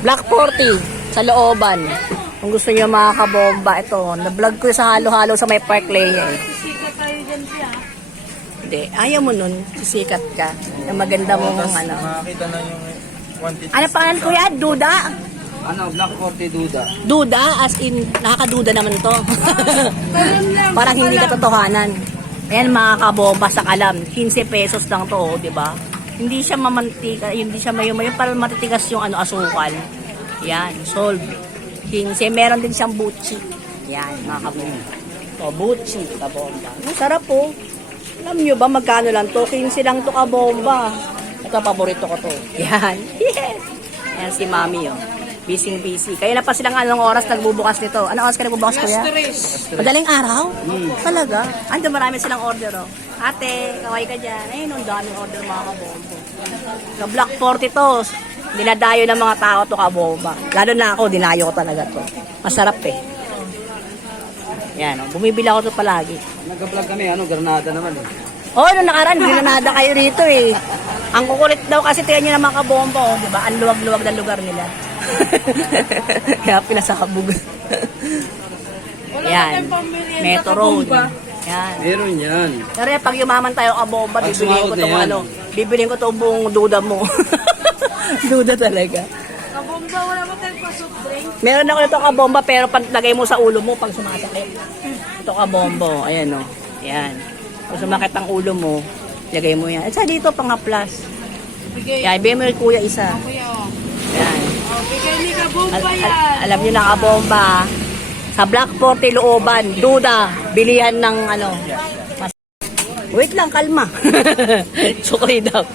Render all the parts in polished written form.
Black 40 sa looban. Kung gusto niyo mga kabomba, ito. Na-vlog ko sa halo-halo sa may Park Lea eh. Sisikat tayo dyan siya. Hindi, ayaw mo nun. Sisikat ka. Na maganda mong ano. Makakita na yung 150. Ano pangalan ko yan? Duda? Ano, Black 40 Duda. Duda? As in, nakakaduda naman to. Parang hindi katotohanan. Ayan mga kabomba sa kalam. 15 pesos lang to, oh, di ba? Hindi siya mamantika, hindi siya mayo-mayo, parang matitigas yung ano, asukal. Yan, solve. 15, meron din siyang butchi. Yan, mga kabomba. O, butchi, kabomba. Ang sarap po. Alam nyo ba, magkano lang to? 15 lang to kabomba. Ito, paborito ko to. Yan. Yes. Yan si Mami, oh. Busy. Kaya na pa silang anong oras nagbubukas nito. Anong oras ka nagbubukas, kuya? Madaling araw? Talaga? Ando marami silang order, oh. Ate, kaway ka dyan. Ayun, ang daming order mga kabombo. Sa Black 40 to, dinadayo ng mga tao to kabomba. Lalo na ako, dinayo ko talaga to. Masarap eh. Yan, oh. Bumibili ako to palagi. Nag-vlog kami, ano, Granada naman eh. Oh, nung nakaraan, Granada kayo rito eh. Ang kukulit daw kasi tingnan nyo ng mga kabombo, oh, di ba? Ang luwag-luwag ng lugar nila. Kaya pinasakabog. Yan. Metro Road. Yan. Meron yan. Pero pag yumaman tayo kabomba, Pag bibiliin ko sumahod na itong yan. ano. Bibiliin ko itong buong duda mo. Duda talaga. Kabomba, wala ba tayong pa-soft drink? Meron ako ito kabomba pero lagay mo sa ulo mo pag sumasakit. Ito kabombo. Ayan o. Yan. Pag sumakit ang ulo mo, lagay mo yan. At sa dito, pang-plus. Bigay. Yan, ibigay mo yung kuya isa. Kuya, oh. Yan. Oh, bigay ni kabomba yan. Alam nyo na kabomba. Sa Black 40 looban, duda, bilihan ng ano. Wait lang, kalma. Sukoy daw.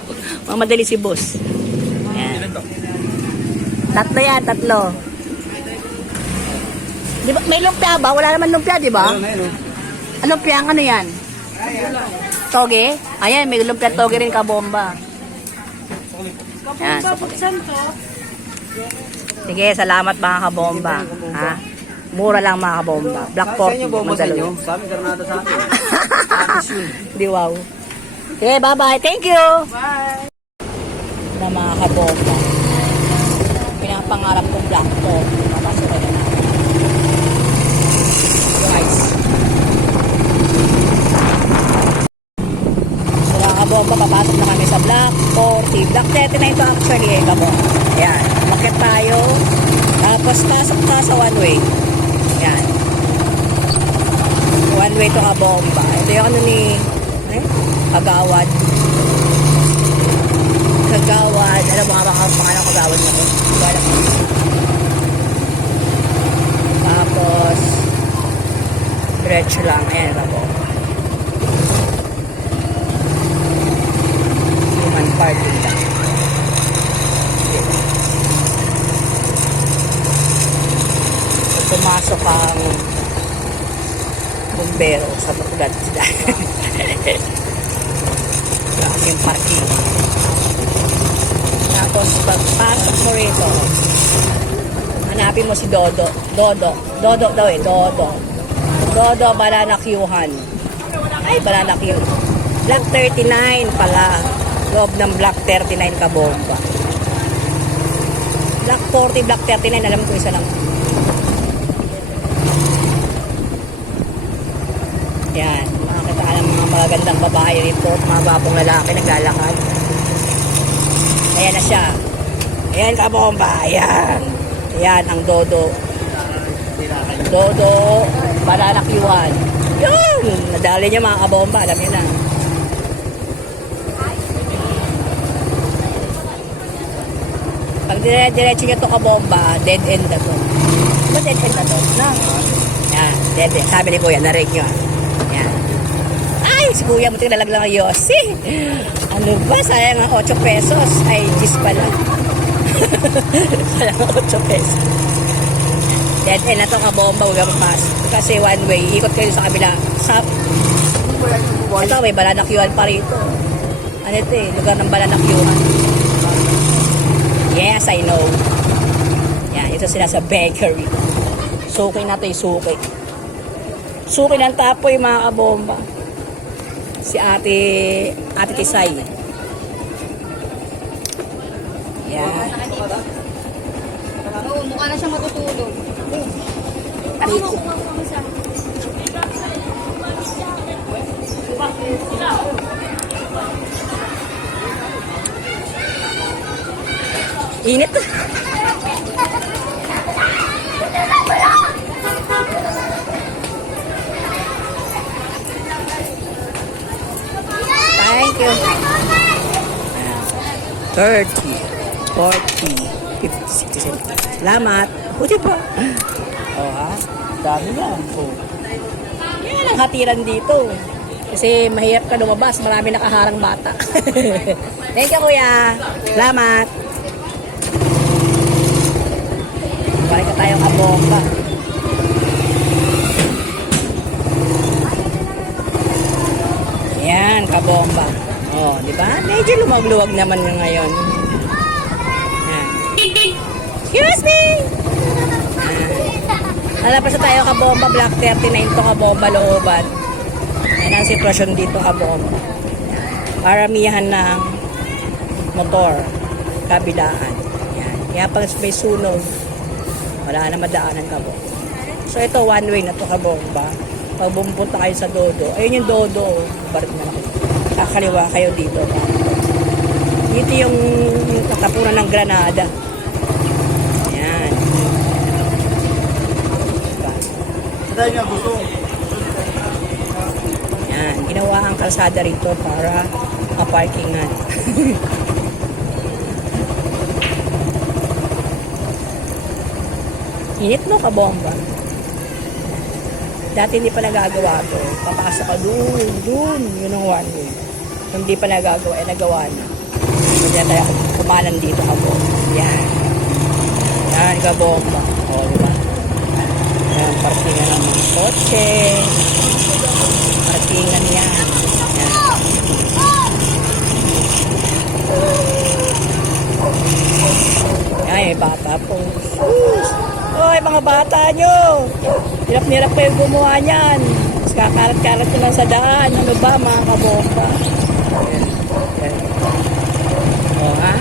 Mamadali si boss. Yan. Tatlo yan, tatlo. Di ba, may lumpia ba? Wala naman lumpia, di ba? Meron. Anong lumpia? Ano yan? Toge? Ayan, may lumpia toge rin kabomba. Yan, Kabomba, buksan to. sige, salamat mga kabomba. Ha? Mura lang mga kabomba. Black Sa inyo, 40. bomba sa inyo. Mandaluyong. Sa amin, Granada sa amin. Di wow. Okay, bye-bye. Thank you. Bye. Na mga kabomba. Pinapangarap kong Black 40. Mapasok na natin. Guys. So mga kabomba, papasok na kami sa Black 40. Black 39 to actually eh, kabomba. Ayan. Umakyat tayo. Tapos pasok na sa one way. Ayan. One way to kabomba. Ito yung ano ni Kagawad. Ano mga pangalang Kagawad na ko? Tapos diretso lang. Ayan, kabomba. Human parking lang. Pumasok ang bumbero sa Portugal. Yung parking. Tapos pagpasok mo rito, hanapin mo si Dodo. Dodo daw eh. Dodo Balanakyuhan. Ay, Balanakyuhan. Black 39 pala. Loob ng Black 39 kabomba. Black 40, Black 39. Alam ko isa lang. Yan, makakita ka ng mga magagandang babae rito, mga gwapong lalaki naglalakad. Ayan na siya. Ayan kabomba, ayan. Ayan ang Dodo. Dodo, Balanakyuhan. Yun! Nadali niya mga kabomba, alam niyo na. Pag diretso niya ito kabomba, dead end na to. Ba dead end na to? No. Yan, dead end. Sabi ni Kuya, narig nyo. Yan. Ay, si Kuya, buti nalaglang ang Yossi. Ano ba? Sayang ang 8 pesos. Ay, gis pala. Sayang ang 8 pesos. Dead end na to kabomba, huwag ang pass. Kasi one way, ikot kayo sa kabila. Ito, may Balanakyuhan pa rito. Ano ito eh, lugar ng Balanakyuhan. Yes, I know. Yan, ito sila sa bakery. Suki na ito, suki. Suki ng tapoy, mga kabomba. Si Ate Tisay. Yan. Oo, mukha na siya matutulog. Ariko. Init. Thank you. 30, 40, 50, 60, 70. Salamat. O, diba? O, ha? Dami lang. O. Yan ang hatiran dito. Kasi mahirap ka lumabas. Marami nakaharang bata. Thank you, kuya. Salamat. Balik ka tayong kabomba. Yan, kabomba. Oh, di ba? Medyo lumagluwag naman na ngayon. Yan. Excuse me! Nalapas na tayo kabomba, Block 39 to kabomba looban. Yan ang sitwasyon dito kabomba. Paramihan ng motor, kabilaan. Yan. Kaya pag may sunog, wala na madaanan kabomba. So ito, one way na to kabomba. Pag bumupunta kayo sa Dodo, ayun yung Dodo, barit na lang. Kakaliwa kayo dito. Dito yung katapunan ng Granada. Yan. Yan. Ginawa ang kalsada rito para maparkingan. Init no kabomba. Dati hindi pa nagagawa to. Papasok ka dun. Yun ang one way. Kung hindi pa nagagawa, nagawa na. Hindi na tayo kumanan dito kabomba. Yan. Yan, kabomba. O, diba? Yan, parkingan ng kotse. Parkingan yan. Yan. Yan, may bata po. Oy, mga bata nyo! Hirap-hirap kayo gumawa niyan. Tapos kakarat-karat nyo lang sa daan. Ano ba, mga kabomba? Yan. O, ha?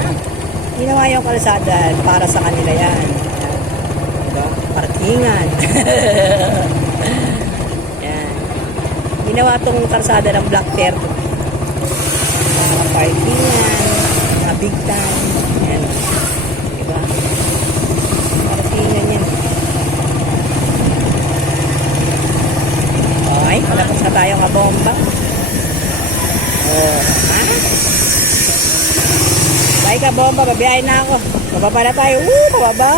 Ginawa yung kalsada para sa kanila yan. Diba? Parkingan. Yan. Ginawa tong kalsada ng Block 30. Para parkingan. Na big time. Yan. Diba? Parkingan yan. Okay, palapos na tayo kabomba. Oh, ha? Bye kabomba, babiyahin na ako. Bababa na tayo. Bababa!